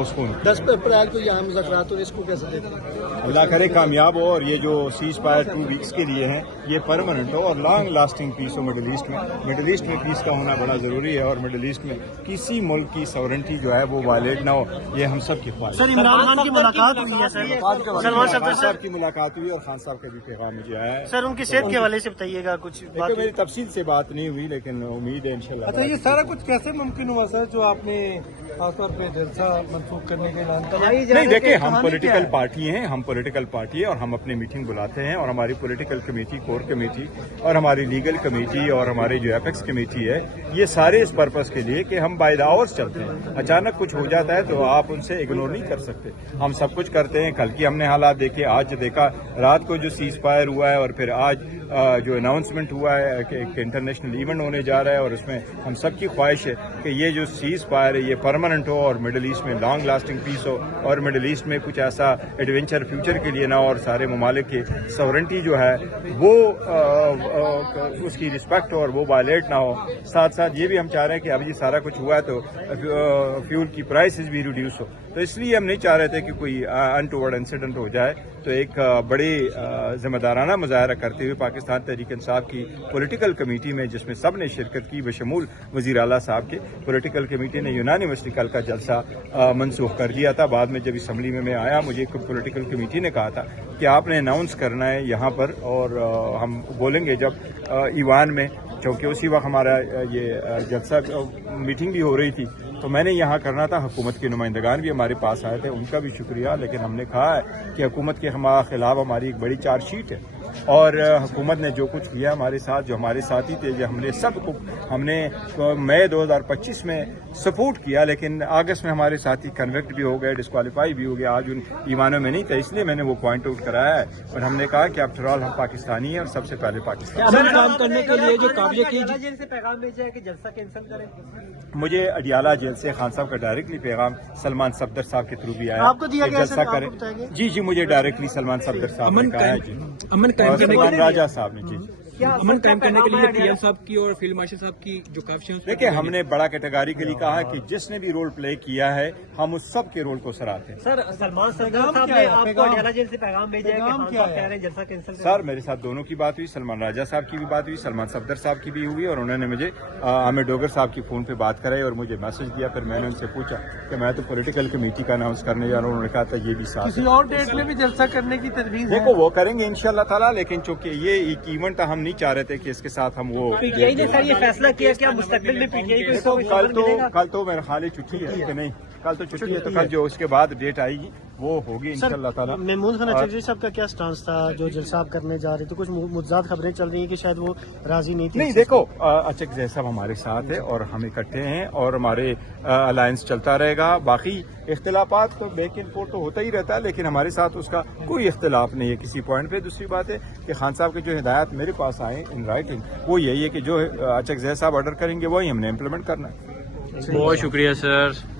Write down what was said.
Post پون. 10 April کو یہاں مذاکرات اور اس کو کیسے دیکھتے ہیں؟ اللہ کرے کامیاب ہو اور یہ جو سیز فائر 2 ویکس کے لیے ہیں یہ پرماننٹ ہو اور لانگ لاسٹنگ پیس ہو مڈل ایسٹ میں. مڈل ایسٹ میں پیس کا ہونا بڑا ضروری ہے اور مڈل ایسٹ میں کسی ملک کی سورنٹی جو ہے وہ وائلیٹ نہ ہو, یہ ہم سب کی خواہش. سر عمران خان کی ملاقات ہوئی ہے سلمان صاحب کی ملاقات ہوئی اور خان صاحب کا بھی پیغام مجھے آیا ہے. سر ان کی صحت کے حوالے سے بتائیے گا کچھ بات. میری تفصیل سے بات نہیں ہوئی لیکن امید ہے انشاءاللہ. اچھا یہ سارا کچھ کیسے ممکن ہوا سر جو آپ نے خاص طور پہ جلسہ منسوخ کرنے کے اعلان کیا؟ نہیں دیکھیں, ہم پولیٹیکل پارٹی ہیں, ہم پولیٹیکل پارٹی ہے اور ہم اپنی میٹنگ بلاتے ہیں اور ہماری پولیٹیکل کمیٹی, کور کمیٹی اور ہماری لیگل کمیٹی اور ہماری جو ایپیکس کمیٹی ہے, یہ سارے اس پرپز کے لیے کہ ہم بائی دا آورس چلتے ہیں. اچانک کچھ ہو جاتا ہے تو آپ ان سے اگنور نہیں کر سکتے. ہم سب کچھ کرتے ہیں. کل کی ہم نے حالات دیکھے, آج دیکھا رات کو جو سیز فائر ہوا ہے اور پھر آج جو اناؤنسمنٹ ہوا ہے کہ ایک انٹرنیشنل ایونٹ ہونے جا رہا ہے اور اس میں ہم سب کی خواہش ہے کہ یہ جو سیز فائر ہے یہ پرماننٹ ہو اور مڈل ایسٹ میں لانگ لاسٹنگ پیس ہو اور مڈل ایسٹ میں کچھ ایسا ایڈونچر فیوچر کے لیے نہ ہو اور سارے ممالک کی سورنٹی جو ہے وہ اس کی رسپیکٹ ہو اور وہ وائلیٹ نہ ہو. ساتھ ساتھ یہ بھی ہم چاہ رہے ہیں کہ اب یہ سارا کچھ ہوا ہے تو فیول کی پرائسز بھی ریڈیوس ہو, تو اس لیے ہم نہیں چاہ رہے تھے کہ کوئی انٹوورڈ انسیڈنٹ ہو جائے. تو ایک بڑی ذمہ دارانہ مظاہرہ کرتے ہوئے پاکستان تحریک انصاف کی پولیٹیکل کمیٹی میں, جس میں سب نے شرکت کی بشمول وزیر اعلیٰ صاحب کے, پولیٹیکل کمیٹی نے یونانیمسلی کل کا جلسہ منسوخ کر دیا تھا. بعد میں جب اسمبلی میں آیا مجھے پولیٹیکل کمیٹی نے کہا تھا کہ آپ نے اناؤنس کرنا ہے یہاں پر اور ہم بولیں گے جب ایوان میں, چونکہ اسی وقت ہمارا یہ جلسہ میٹنگ بھی ہو رہی تھی تو میں نے یہاں کرنا تھا. حکومت کے نمائندگان بھی ہمارے پاس آئے تھے, ان کا بھی شکریہ, لیکن ہم نے کہا ہے کہ حکومت کے خلاف ہماری ایک بڑی چارج شیٹ ہے اور حکومت نے جو کچھ کیا ہمارے ساتھ, جو ہمارے ساتھی تھے, جو ہم نے سب کو ہم نے مئی 2025 میں سپورٹ کیا, لیکن اگست میں ہمارے ساتھی کنوکٹ بھی ہو گئے, ڈسکوالیفائی بھی ہو گئے, آج ان ایوانوں میں نہیں تھے. اس لیے میں نے وہ پوائنٹ آؤٹ کرایا ہے اور ہم نے کہا کہ آفٹر آل ہم پاکستانی ہیں اور سب سے پہلے پاکستان کام کرنے کے لیے جو قابل جیل سے پیغام بھیجا ہے کہ جلسہ کینسل کریں. مجھے اڈیالہ جیل سے خان صاحب کا ڈائریکٹلی پیغام سلمان صفدر صاحب کے تھرو بھی آیا. آپ کو دیا گیا جلسہ کریں. جی مجھے ڈائریکٹلی سلمان صفدر صاحب نے کہا ہے. جی اور سلمان راجہ صاحب نے. جی امن قائم کرنے کے لیے پی ایم صاحب کی اور فیلڈ مارشل صاحب کی جو کاوشیں دیکھیں, ہم نے بڑا کیٹیگری کے لیے کہا کہ جس نے بھی رول پلے کیا ہے ہم اس سب کے رول کو سراہتے ہیں. سر سلمان صاحب نے آپ کو اڈیالہ جیل سے پیغام بھیجا ہے کہ خان صاحب کہہ رہے ہیں جلسہ کینسل کریں. سر میرے ساتھ دونوں کی بات ہوئی, سلمان راجہ صاحب کی بھی بات ہوئی, سلمان صفدر صاحب کی بھی ہوئی اور انہوں نے مجھے عامر ڈوگر صاحب کی فون پہ بات کرائی اور مجھے میسج دیا. پھر میں نے ان سے پوچھا کہ میں تو پولیٹیکل کمیٹی کا اناؤنس کرنے جا رہا ہوں. انہوں نے کہا تھا یہ بھی ساتھ کسی اور ڈیٹ میں بھی جلسہ کرنے کی تجویز ہے. دیکھو وہ کریں گے انشاءاللہ تعالیٰ, لیکن چونکہ یہ ایک ایونٹ تھا ہم نہیں چاہ رہے تھے کہ اس کے ساتھ ہم وہ پی ٹی آئی نے سر یہ فیصلہ کیا کہ مستقبل میں پی ٹی آئی کو کل تو میرا خیال ہے چھٹی ہے کہ نہیں, کل تو چھٹی ہے تو کل جو اس کے بعد ڈیٹ آئے گی وہ ہوگی انشاءاللہ تعالیٰ. محمود خان اچکزئی صاحب کا کیا سٹانس تھا جو جلسہ آپ کرنے جا رہے تھے؟ کچھ متضاد خبریں چل رہی ہیں کہ شاید وہ راضی نہیں تھی. نہیں دیکھو, اچکزئی صاحب ہمارے ساتھ ہے اور ہم اکٹھے ہیں اور ہمارے الائنس چلتا رہے گا. باقی اختلافات تو بیک اینڈ فورتھ تو ہوتا ہی رہتا ہے, لیکن ہمارے ساتھ اس کا کوئی اختلاف نہیں ہے کسی پوائنٹ پہ. دوسری بات ہے کہ خان صاحب کے جو ہدایات میرے پاس آئے ان رائٹنگ وہ یہی ہے کہ جو اچکزئی صاحب آرڈر کریں گے وہی ہم نے امپلیمنٹ کرنا ہے. بہت شکریہ سر.